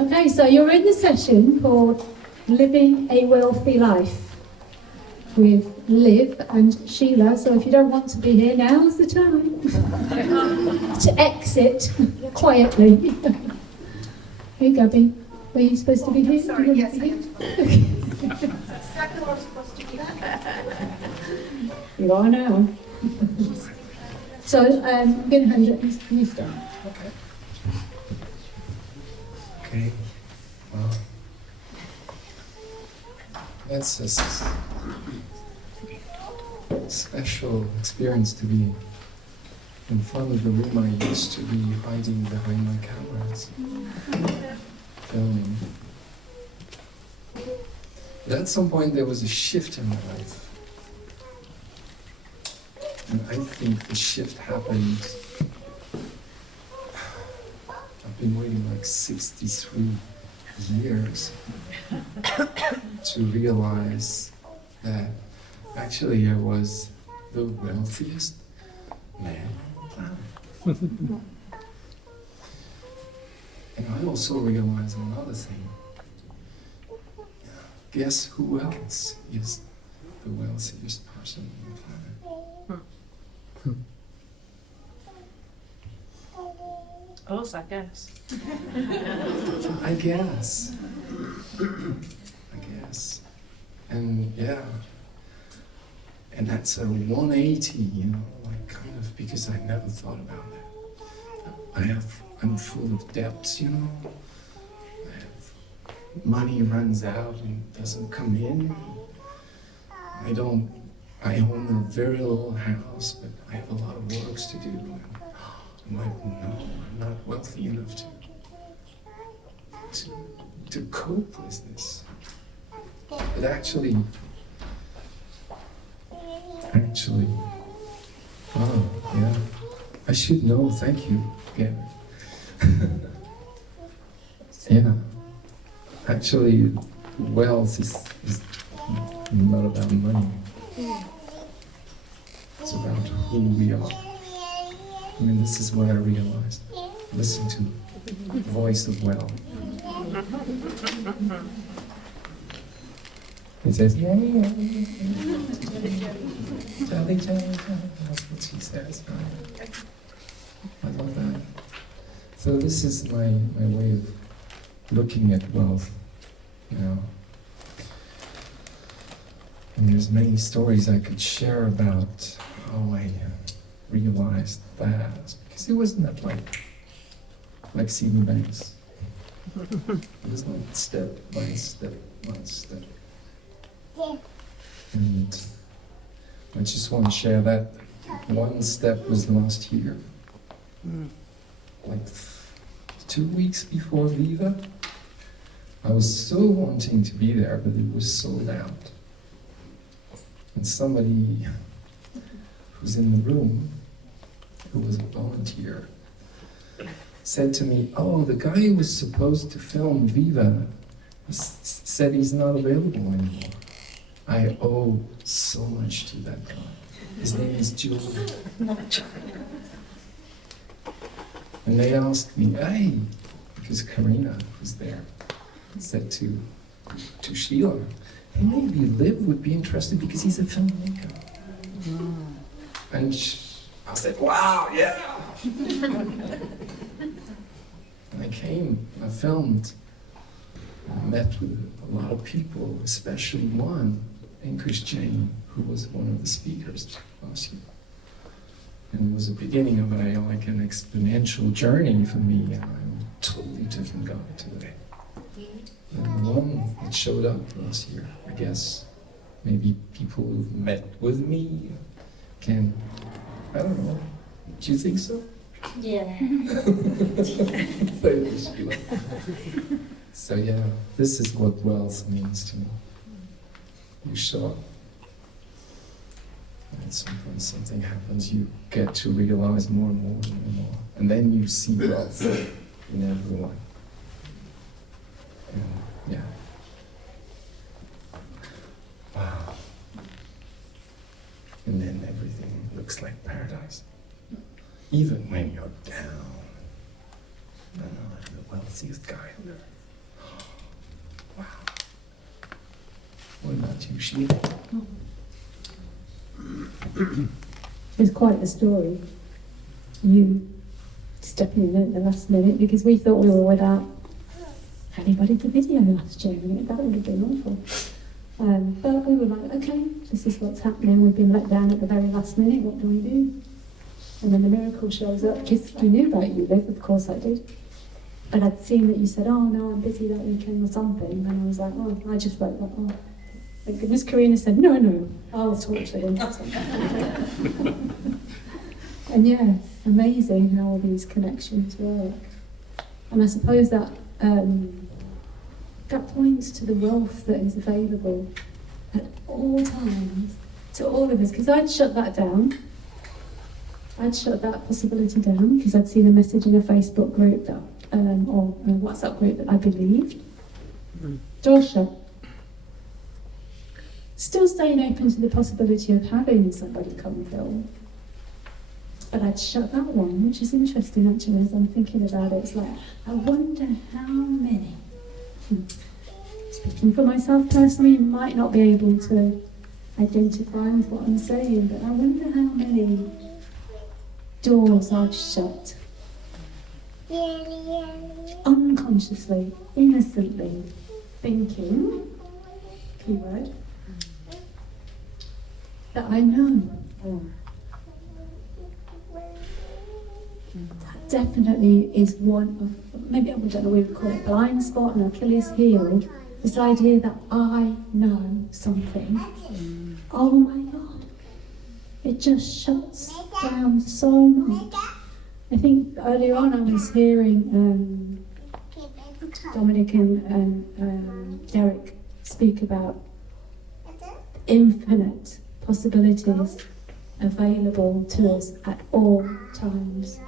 Okay, so you're in the session called Living a Wealthy Life with Liv and Sheela. So if you don't want to be here, now's the time to exit quietly. Hey, Gabby, were you supposed to be here? Sorry, yes, I am supposed to be here. Exactly what I'm supposed to be here. You are now. So I'm going to hand it. You start. Okay. Okay. Well, that's a special experience to be in front of the room I used to be hiding behind my cameras, filming. But at some point there was a shift in my life. And I think the shift happened. I've been waiting like 63 years to realize that actually I was the wealthiest man on the planet. And I also realized another thing. Guess who else is the wealthiest person on the planet? Us, I guess. I guess. And yeah. And that's a 180, like kind of, because I never thought about that. I'm full of debts, money runs out and doesn't come in. I own a very little house, but I have a lot of works to do. I'm like, no, I'm not wealthy enough to cope with this. But actually, oh, yeah, I should know, thank you, Gabby. Yeah, actually, wealth is not about money. It's about who we are. I mean, this is what I realized. Listen to the voice of wealth. It says, yeah. Jelly. That's what she says. I love that. So this is my way of looking at wealth, And there's many stories I could share about how I realized that. Because it wasn't that like seeing banks. It was like step by step. And I just want to share that one step was last year. Like 2 weeks before Viva. I was so wanting to be there, but it was sold out. And somebody who's in the room, who was a volunteer, said to me, oh, the guy who was supposed to film Viva said he's not available anymore. I owe so much to that guy. His name is Julie. And they asked me, hey, because Karina was there, said to Sheela, hey, maybe Liv would be interested because he's a filmmaker. And I said, wow, yeah. And I came, I filmed, I met with a lot of people, especially one, Chris Jane, who was one of the speakers last year. And it was the beginning of like an exponential journey for me, and I'm a totally different guy today. And the one that showed up last year, I guess, maybe people who've met with me can, I don't know, do you think so? Yeah. So yeah, this is what wealth means to me. You show up, and at some point something happens, you get to realize more and more and more, and then you see wealth in everyone. And yeah. Wow. And then everything looks like paradise. Even when you're down. I know, I'm the wealthiest guy on earth. What about you, Sheila? It's quite a story. You stepping in at the last minute because we thought we were without anybody to video last year, and that would have been awful. But we were like, okay, this is what's happening. We've been let down at the very last minute. What do we do? And then the miracle shows up. Because I knew about you, Liv. Of course I did. But I'd seen that you said, oh no, I'm busy that weekend or something. And I was like, oh, I just wrote that. Oh, thank goodness Karina said, no, I'll talk to him. And yeah, it's amazing how all these connections work. And I suppose that that points to the wealth that is available at all times to all of us. Because I'd shut that down. I'd shut that possibility down because I'd seen a message in a Facebook group that, or a WhatsApp group that I believed. Door shut. Still staying open to the possibility of having somebody come film. But I'd shut that one, which is interesting actually as I'm thinking about it. It's like, I wonder how many. Speaking for myself personally, you might not be able to identify with what I'm saying, but I wonder how many doors I've shut. Unconsciously, innocently, thinking, keyword, that I know. That definitely is one of, maybe I don't know what we would call it, blind spot, an Achilles heel. This idea that I know something. Oh my God. It just shuts down so much. I think earlier on I was hearing Dominic and Derek speak about infinite possibilities available to us at all times.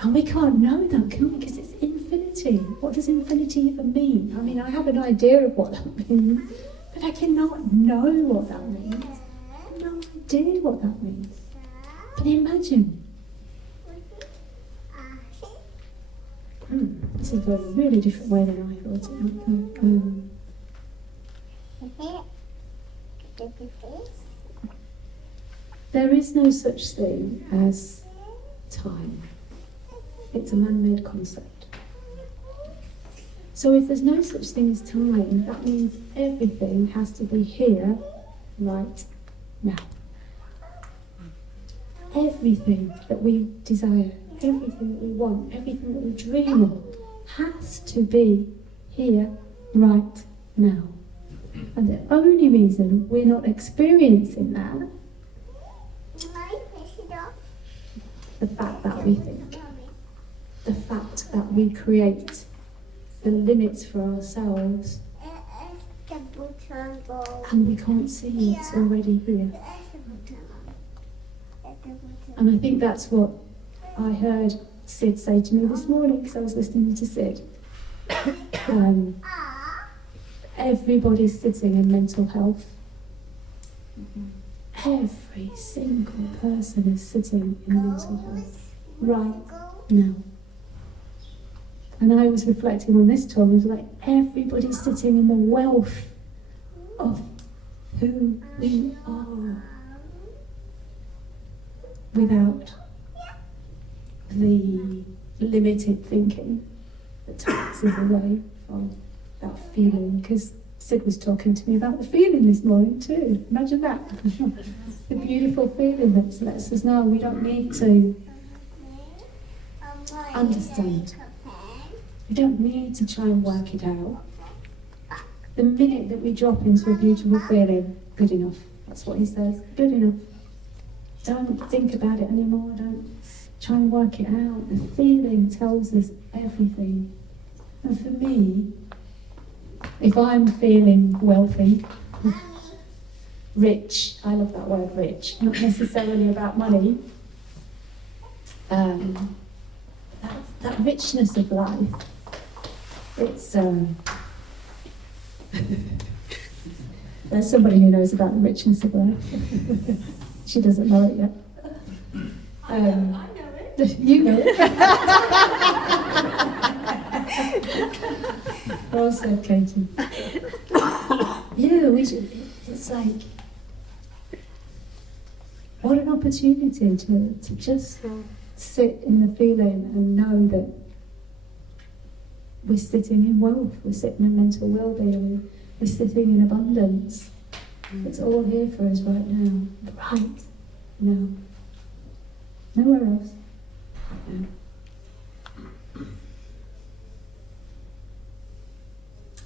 And we can't know that, can we? Because it's infinity. What does infinity even mean? I mean, I have an idea of what that means, but I cannot know what that means. I have no idea what that means. But imagine. This is a really different way than I thought it would. There is no such thing as time. It's a man-made concept. So if there's no such thing as time, that means everything has to be here, right now. Everything that we desire, everything that we want, everything that we dream of, has to be here, right now. And the only reason we're not experiencing that, the fact that we think, the fact that we create the limits for ourselves, and we can't see what's already here. And I think that's what I heard Sid say to me this morning, because I was listening to Sid. Everybody's sitting in mental health. Every single person is sitting in mental health right now. And I was reflecting on this, Tom, it was like everybody's sitting in the wealth of who we are without the limited thinking that takes us away from that feeling. Because Sid was talking to me about the feeling this morning too. Imagine that. The beautiful feeling that lets us know we don't need to understand. We don't need to try and work it out. The minute that we drop into a beautiful feeling, good enough. That's what he says, good enough. Don't think about it anymore, don't try and work it out. The feeling tells us everything. And for me, if I'm feeling wealthy, rich, I love that word rich, not necessarily about money, that richness of life, it's, there's somebody who knows about the richness of life. She doesn't know it yet. I know it. You know it. Well said, Katie. Yeah, we should. It's like, what an opportunity to just sit in the feeling and know that we're sitting in wealth, we're sitting in mental well-being, we're sitting in abundance. It's all here for us right now. Right now. Nowhere else. Right now.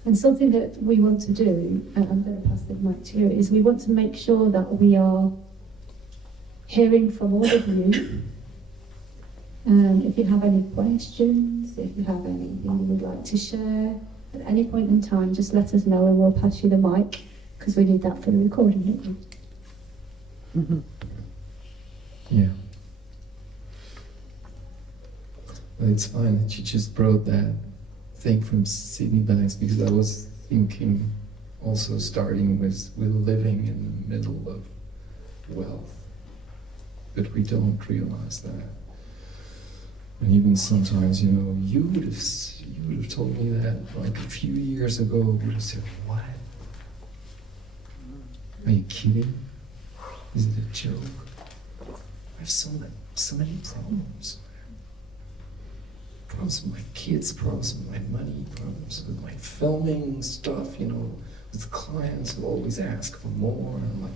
And something that we want to do, and I'm going to pass the mic to you, is we want to make sure that we are hearing from all of you. If you have any questions, if you have anything you would like to share, at any point in time, just let us know and we'll pass you the mic, because we need that for the recording, don't we? Mm-hmm. Yeah. Well, it's fine that you just brought that thing from Sydney Banks, because I was thinking also starting with we're living in the middle of wealth, but we don't realize that. And even sometimes, you know, you would have told me that like a few years ago. I would have said, "What? Are you kidding? Is it a joke?" I have so many problems. Problems with my kids, problems with my money, problems with my filming stuff, you know, with clients who always ask for more, and I'm like,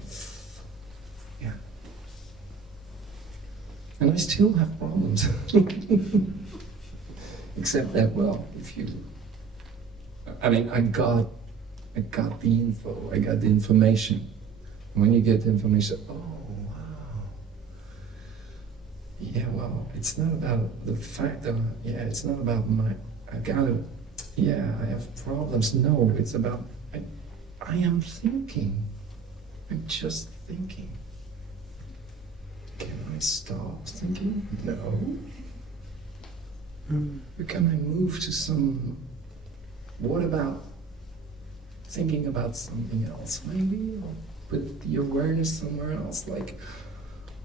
yeah. And I still have problems. Except that, well, I got the info, I got the information. When you get the information, oh, yeah, well, it's not about the fact that, it's not about I have problems. No, it's about, I am thinking. I'm just thinking. Can I stop thinking? No. Or can I move to what about thinking about something else? Maybe I'll put the awareness somewhere else, like,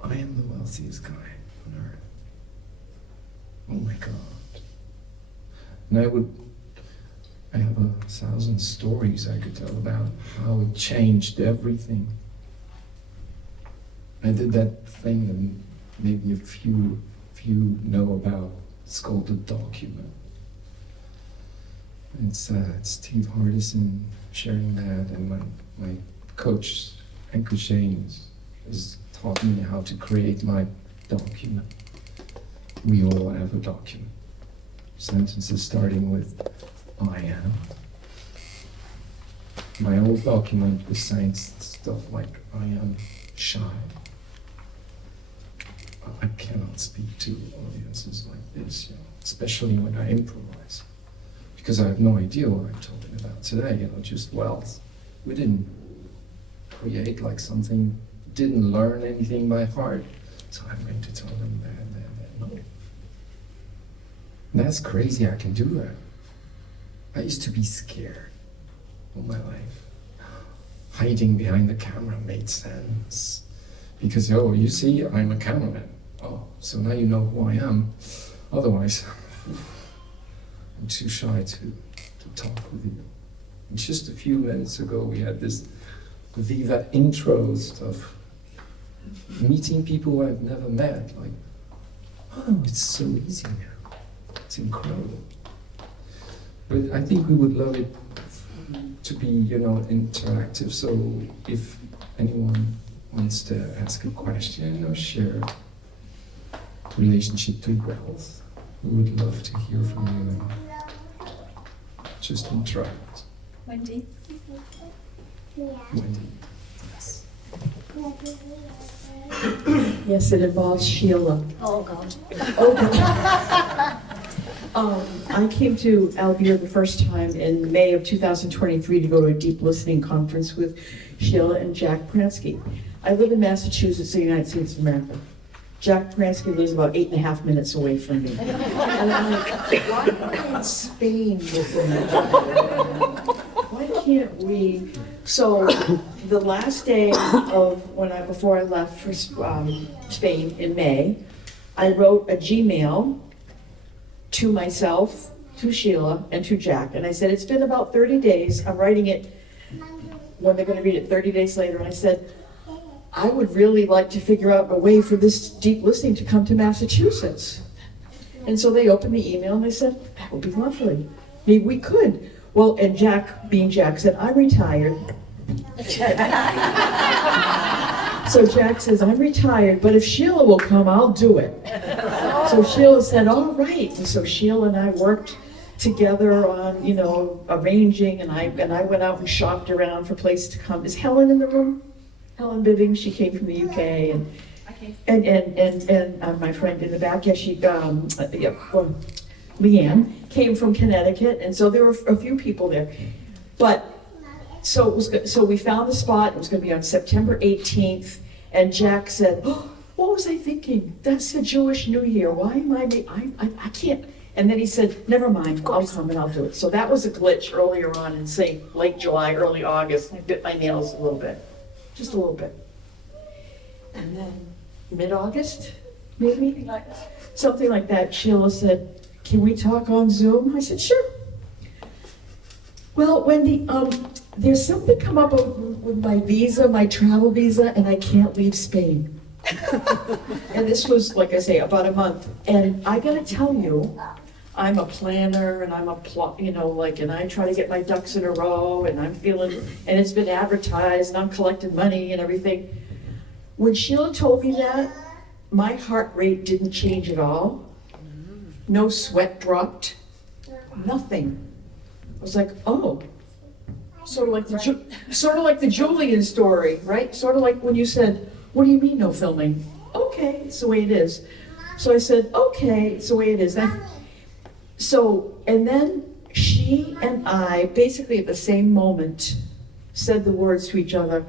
I am the wealthiest guy on earth. Oh my God. And I have 1,000 stories I could tell about how it changed everything. I did that thing that maybe a few know about. It's called the document. It's Steve Hardison sharing that, and my coach, Anchor Shane, is taught me how to create my document. We all have a document. Sentences starting with I am. My old document was saying stuff like I am shy. I cannot speak to audiences like this, you know, especially when I improvise, because I have no idea what I'm talking about today, you know, just wealth. We didn't create like something, didn't learn anything by heart, so I'm going to tell them that, no. And that's crazy, I can do that. I used to be scared all my life. Hiding behind the camera made sense. Because, oh, you see, I'm a cameraman. Oh, so now you know who I am. Otherwise, I'm too shy to talk with you. And just a few minutes ago, we had this Viva intro stuff. Meeting people I've never met. Like, oh, it's so easy now. It's incredible. But I think we would love it to be, you know, interactive. So if anyone wants to ask a question or share relationship to wealth, we would love to hear from you and just interact. Wendy. Wendy, yes. Yes, it involves Sheela. Oh, God. I came to Albear the first time in May of 2023 to go to a deep listening conference with Sheela and Jack Pransky. I live in Massachusetts, the United States of America. Jack Pransky lives about 8.5 minutes away from me. And I'm like, why am I in Spain with them? Why can't we? So the last day of before I left for Spain in May, I wrote a Gmail to myself, to Sheela, and to Jack. And I said, it's been about 30 days. I'm writing it when they're gonna read it 30 days later, and I said, I would really like to figure out a way for this deep listening to come to Massachusetts. And so they opened the email and they said, that would be lovely. Maybe we could. Well, and Jack, being Jack, said, I'm retired. So Jack says, I'm retired, but if Sheela will come, I'll do it. So Sheela said, all right. And so Sheela and I worked together on, you know, arranging, and I went out and shopped around for places to come. Is Helen in the room? Helen Biving, she came from the UK, and my friend in the back, yeah, Leanne came from Connecticut, and so there were a few people there. But so it was good. So we found the spot. It was going to be on September 18th, and Jack said, "Oh, what was I thinking? That's the Jewish New Year. Why am I can't." And then he said, "Never mind. I'll come and I'll do it." So that was a glitch earlier on in, say, late July, early August. I bit my nails a little bit, just a little bit, and then mid-August, maybe something like that. Sheila said, "Can we talk on Zoom?" I said, "Sure." Well, Wendy, there's something come up with my visa, my travel visa, and I can't leave Spain. And this was, like I say, about a month. And I gotta tell you, I'm a planner and I'm a and I try to get my ducks in a row, and I'm feeling, and it's been advertised and I'm collecting money and everything. When Sheila told me that, my heart rate didn't change at all. No sweat dropped, nothing. I was like, oh, sort of like the Julian story, right? Sort of like when you said, "What do you mean no filming?" Okay, it's the way it is. So I said, okay, it's the way it is. And then she and I, basically at the same moment, said the words to each other.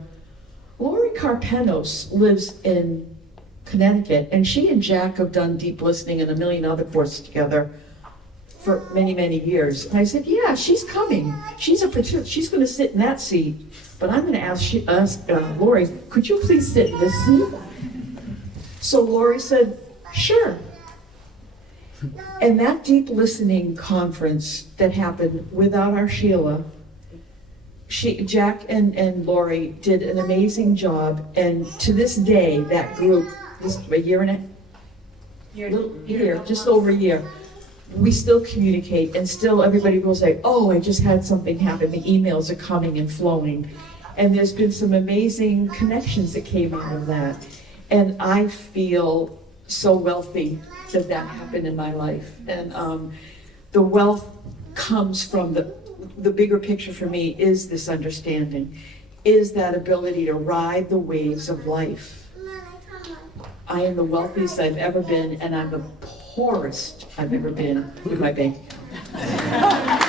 Lori Carpenos lives in Connecticut, and she and Jack have done deep listening and a million other courses together for many, many years. And I said, yeah, she's coming. She's going to sit in that seat, but I'm going to ask Lori, could you please sit in this seat? So Lori said, sure. And that deep listening conference that happened without our Sheila, Jack and Lori did an amazing job. And to this day, that group, just over a year, we still communicate, and still everybody will say, oh, I just had something happen. The emails are coming and flowing. And there's been some amazing connections that came out of that. And I feel so wealthy that happened in my life. And the wealth comes from the bigger picture for me is this understanding, is that ability to ride the waves of life. I am the wealthiest I've ever been, and I'm the poorest I've ever been with my bank account.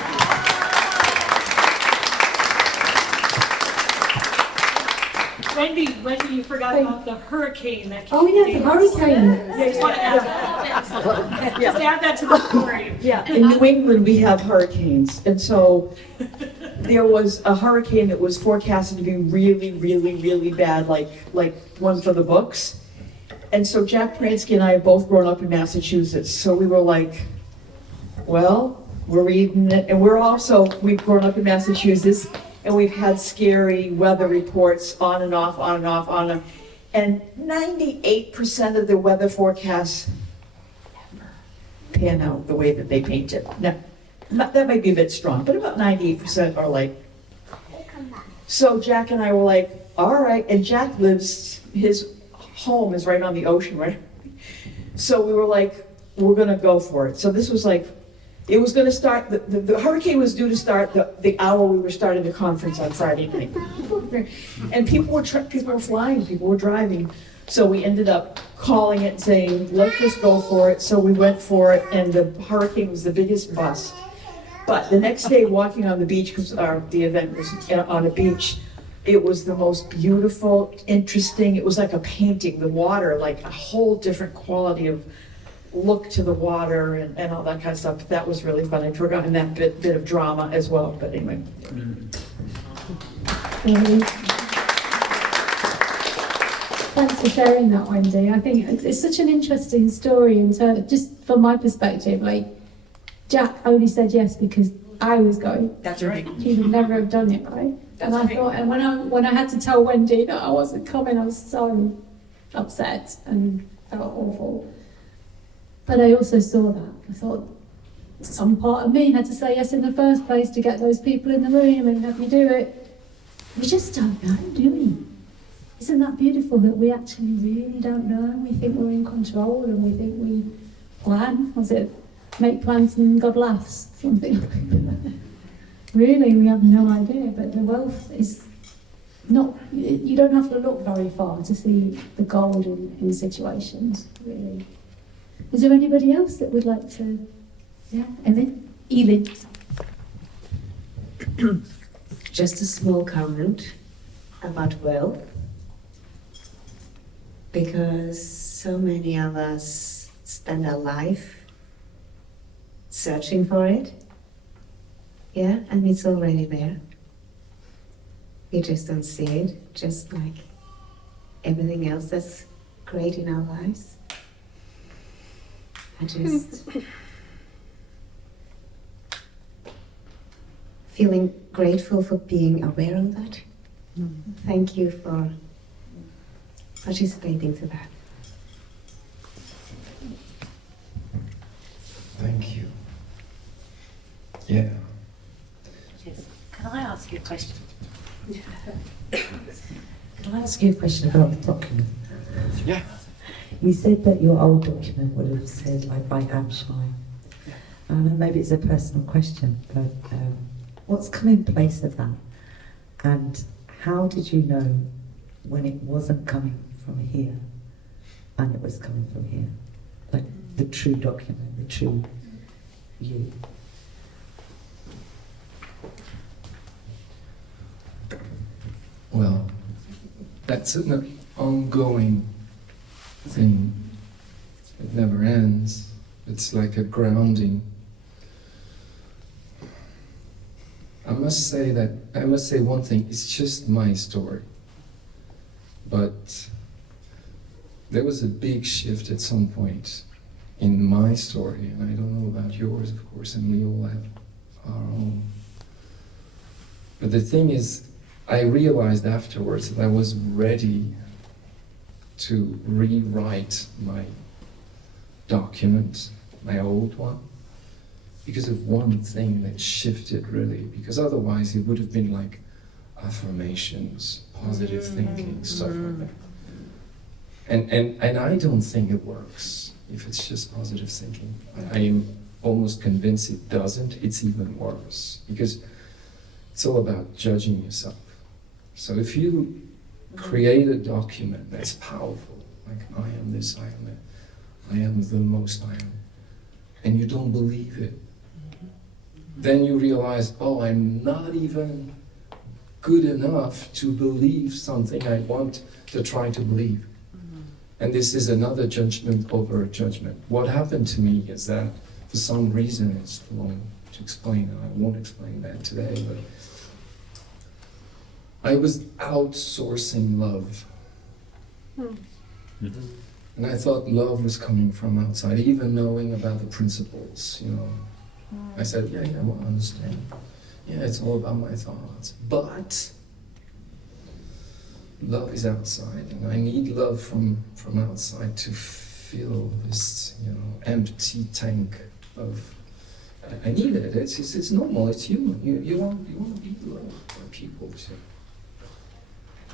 Wendy, you forgot about the hurricane that came. Oh yeah, the hurricane. Yeah, just want to add that. Just add that to the story. Yeah, in New England we have hurricanes, and so there was a hurricane that was forecasted to be really, really, really bad, like one for the books. And so Jack Pransky and I have both grown up in Massachusetts, so we were like, well, we're reading it, and we've grown up in Massachusetts, and we've had scary weather reports on and off, and 98% of the weather forecasts never pan out the way that they paint it. Now, that might be a bit strong, but about 98% are like. So Jack and I were like, all right, and Jack his home is right on the ocean, right? So we were like, we're gonna go for it. So this was like, it was gonna start, the hurricane was due to start the hour we were starting the conference on Friday night. And people were flying, people were driving. So we ended up calling it and saying, let's just go for it. So we went for it, and the hurricane was the biggest bust. But the next day, walking on the beach, because the event was on a beach, it was the most beautiful, interesting, it was like a painting, the water, like a whole different quality of look to the water and all that kind of stuff. But that was really fun. I'd forgotten that bit of drama as well, but anyway. Thanks for sharing that, Wendy. I think it's such an interesting story, and so just from my perspective, like, Jack only said yes because I was going. That's right. He would never have done it, right? And I thought, and when I had to tell Wendy that I wasn't coming, I was so upset and felt awful. But I also saw that. I thought some part of me had to say yes in the first place to get those people in the room and have me do it. We just don't know, do we? Isn't that beautiful that we actually really don't know? We think we're in control and we think we plan. Was it make plans and God laughs? Something like that. Really, we have no idea, but the wealth is not, you don't have to look very far to see the gold in situations, really. Is there anybody else that would like to, yeah, Elin? Just a small comment about wealth, because so many of us spend our life searching for it. Yeah, and it's already there. We just don't see it, just like everything else that's great in our lives. I just feeling grateful for being aware of that. Thank you for participating to that. Thank you. Yeah. Can I ask you a question? Can I ask you a question about the document? Yeah. You said that your old document would have said, like, I am shy. Maybe it's a personal question, but what's come in place of that? And how did you know when it wasn't coming from here and it was coming from here? Like, the true document, the true you. Well, that's an ongoing thing. It never ends. It's like a grounding. I must say one thing, it's just my story. But there was a big shift at some point in my story, and I don't know about yours, of course, and we all have our own. But the thing is, I realized afterwards that I was ready to rewrite my document, my old one, because of one thing that shifted really, because otherwise it would have been like affirmations, positive thinking, stuff like that. And I don't think it works if it's just positive thinking. I am almost convinced it doesn't. It's even worse, because it's all about judging yourself. So if you create a document that's powerful, like I am this, I am that, I am the most I am, and you don't believe it, then you realize, oh, I'm not even good enough to believe something I want to try to believe. And this is another judgment over a judgment. What happened to me is that, for some reason, it's long to explain, and I won't explain that today, but I was outsourcing love. And I thought love was coming from outside, even knowing about the principles, you know. I said, yeah, well, I understand. Yeah, it's all about my thoughts. But love is outside, and I need love from outside to fill this, you know, empty tank of. I need it. It's normal. It's human. You want to be loved by people. So.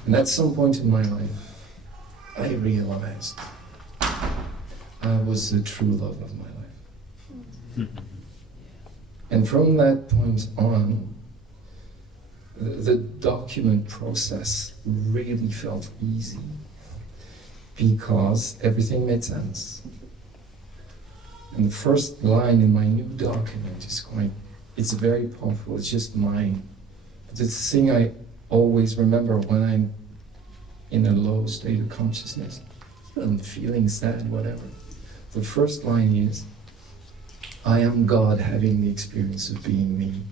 And at some point in my life, I realized I was the true love of my life. And from that point on, the document process really felt easy, because everything made sense. And the first line in my new document it's very powerful, it's just mine. It's the thing I always remember when I'm in a low state of consciousness, I'm feeling sad, whatever. The first line is, I am God having the experience of being me.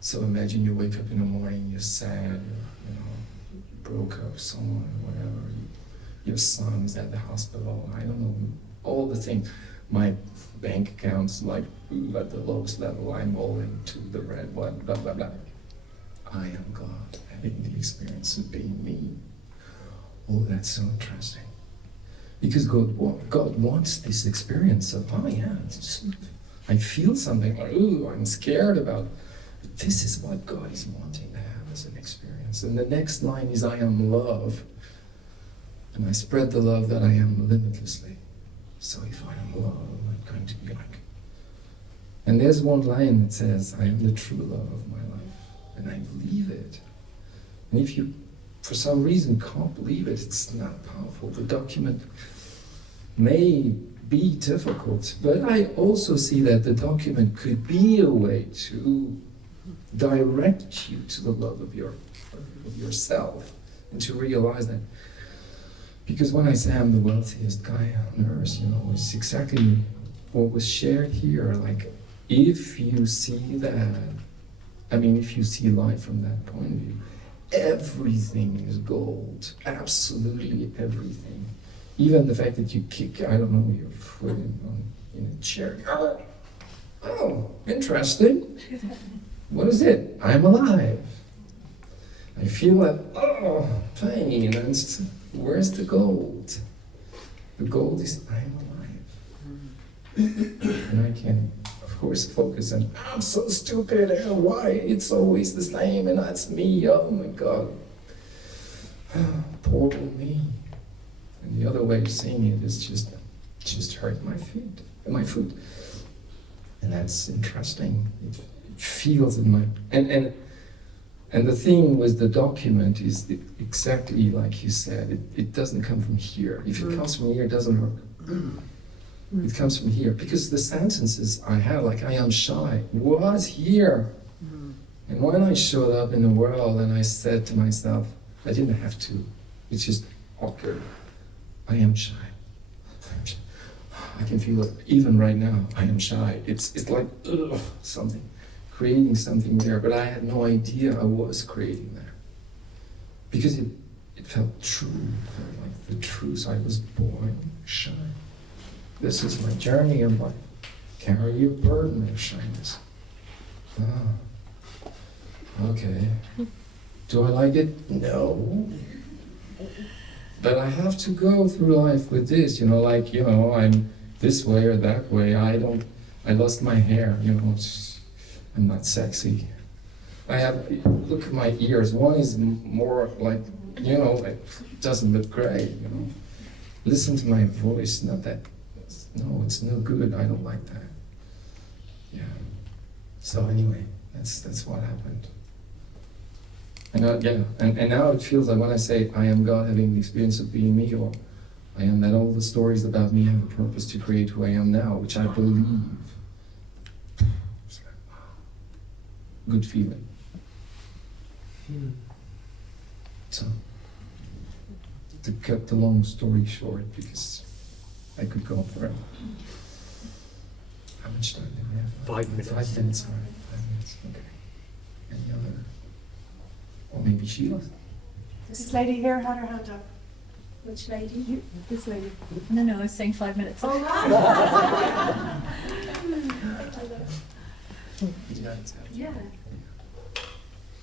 So imagine you wake up in the morning, you're sad, you know, you broke up with someone, whatever, your son's at the hospital, I don't know, all the things. My bank account's like at the lowest level, I'm all into the red, blah, blah, blah, blah. I am God, having the experience of being me. Oh, that's so interesting. Because God wants this experience of, oh yeah, I feel something, like, ooh, I'm scared about. But this is what God is wanting to have as an experience. And the next line is, I am love. And I spread the love that I am limitlessly. So if I am love, I'm going to be like. And there's one line that says, I am the true love of my life. And I believe it. And if you, for some reason, can't believe it, it's not powerful. The document may be difficult, but I also see that the document could be a way to direct you to the love of yourself, and to realize that. Because when I say I'm the wealthiest guy on earth, it's exactly what was shared here. Like, if you see that, if you see life from that point of view, everything is gold. Absolutely everything. Even the fact that you kick, your foot in a chair. Oh, interesting. What is it? I'm alive. I feel that, pain. And where's the gold? The gold is I'm alive. And I can, of course, focus on, I'm so stupid, why it's always the same, and that's me, oh my God. Poor old me. And the other way of seeing it is just hurt my foot. And that's interesting. It feels in my, and the thing with the document is exactly like you said, it doesn't come from here. If it comes from here, it doesn't work. It comes from here. Because the sentences I have, like I am shy, was here. And when I showed up in the world and I said to myself, I didn't have to, it's just occurred. I am shy. I can feel it even right now. I am shy. It's like something, creating something there, but I had no idea I was creating there. Because it felt true, it felt like the truth. I was born shy. This is my journey in life. Carry a burden of shyness. Okay. Do I like it? No. But I have to go through life with this, I'm this way or that way. I lost my hair, I'm not sexy. Look at my ears. One is more like, it doesn't look great, Listen to my voice, no, it's no good. I don't like that. Yeah. So anyway, that's what happened. And now it feels like when I say I am God having the experience of being me, or I am that all the stories about me have a purpose to create who I am now, which I believe. It's like, wow. Good feeling. So, to cut the long story short, because I could go on forever. How much time do we have? 5 minutes. 5 minutes, all right. 5 minutes, okay. Any other? Or maybe Sheela? This lady here had her hand up. Which lady? This lady. No, I was saying 5 minutes. Oh, Yeah.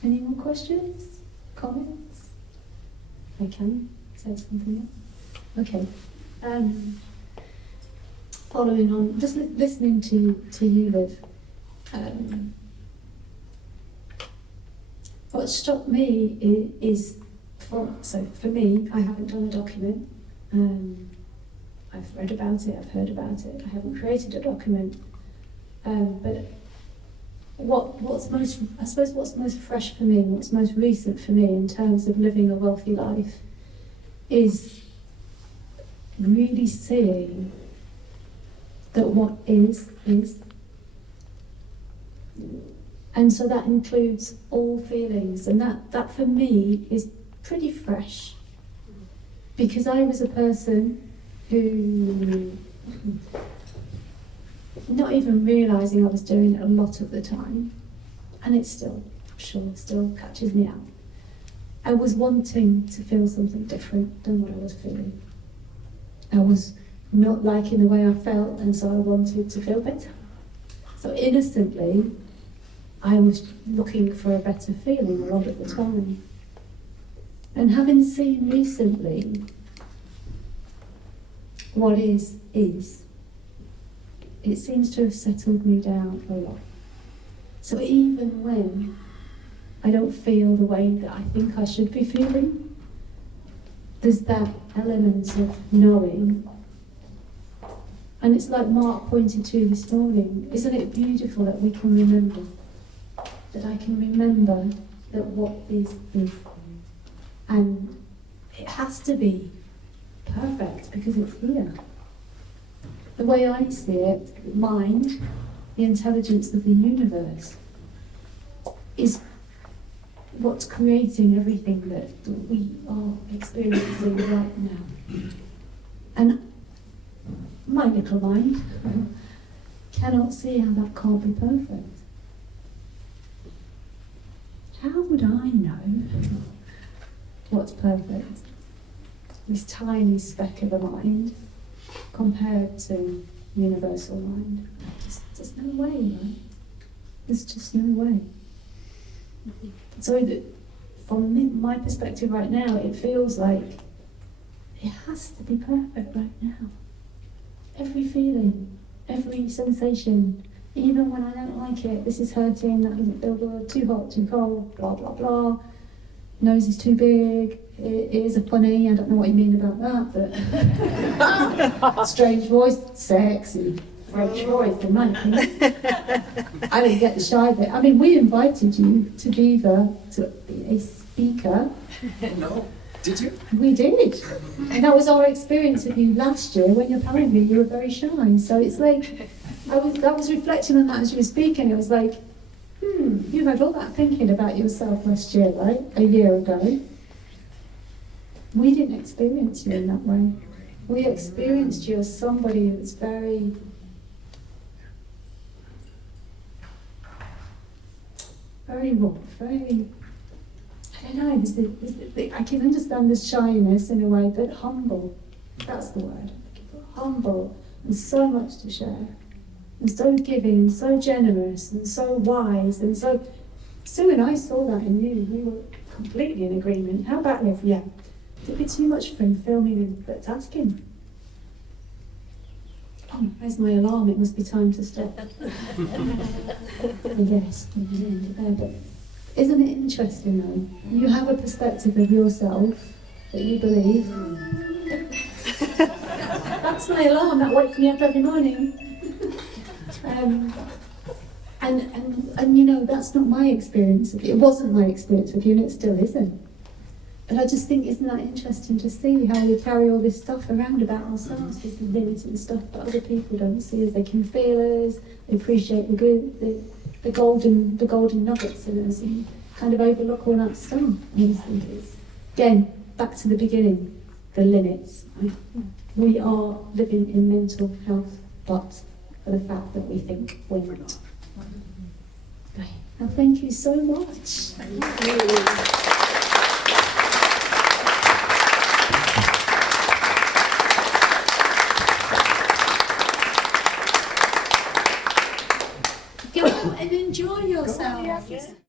Any more questions? Comments? I can say something else. Okay. Following on, just listening to you, Liv. What struck me is, for me, I haven't done a document. I've read about it, I've heard about it. I haven't created a document. But what's most fresh for me, what's most recent for me in terms of living a wealthy life, is really seeing that what is. And so that includes all feelings, and that for me is pretty fresh. Because I was a person who, not even realising I was doing it a lot of the time, and it still catches me out. I was wanting to feel something different than what I was feeling. I was not liking the way I felt, and so I wanted to feel better. So innocently, I was looking for a better feeling a lot of the time. And having seen recently what is, it seems to have settled me down a lot. So even when I don't feel the way that I think I should be feeling, there's that element of knowing. And it's like Mark pointed to this morning, isn't it beautiful that we can remember? That I can remember that what is. And it has to be perfect because it's here. The way I see it, mind, the intelligence of the universe, is what's creating everything that we are experiencing right now. And my little mind cannot see how that can't be perfect. How would I know what's perfect? This tiny speck of a mind compared to universal mind. There's no way, right? There's just no way. So that from my perspective right now, it feels like it has to be perfect right now. Every feeling, every sensation, even when I don't like it, this is hurting, that doesn't feel good, too hot, too cold, blah, blah, blah. Nose is too big, ears are funny, I don't know what you mean about that, but strange voice, sexy, French voice, in my opinion. I didn't get the shy bit. I mean, we invited you to Viva to be a speaker. No, did you? We did. And that was our experience of you last year when apparently you were very shy. So it's like, I was reflecting on that as you were speaking. It was like, you had all that thinking about yourself last year, right? A year ago. We didn't experience you in that way. We experienced you as somebody that's very what? Very, I don't know, I can understand the shyness in a way, but humble. That's the word. Humble and so much to share. And so giving, and so generous, and so wise, and so... Sue and I saw that in you. We were completely in agreement. How about Liv? Yeah. It'd be too much for him filming him, but ask him. Oh, where's my alarm? It must be time to stop. Yes, but isn't it interesting though? You have a perspective of yourself that you believe. That's my alarm, that wakes me up every morning. And you know, that's not my experience. It wasn't my experience with you, and it still isn't. But I just think, isn't that interesting to see how we carry all this stuff around about ourselves, this limiting stuff that other people don't see us. They can feel us, they appreciate the good, the golden nuggets in us, and kind of overlook all that stuff. I just think it's, again, back to the beginning, the limits. Right? We are living in mental health, but for the fact that we think we're not. Okay. Well, thank you so much. Thank you. Go and enjoy yourself.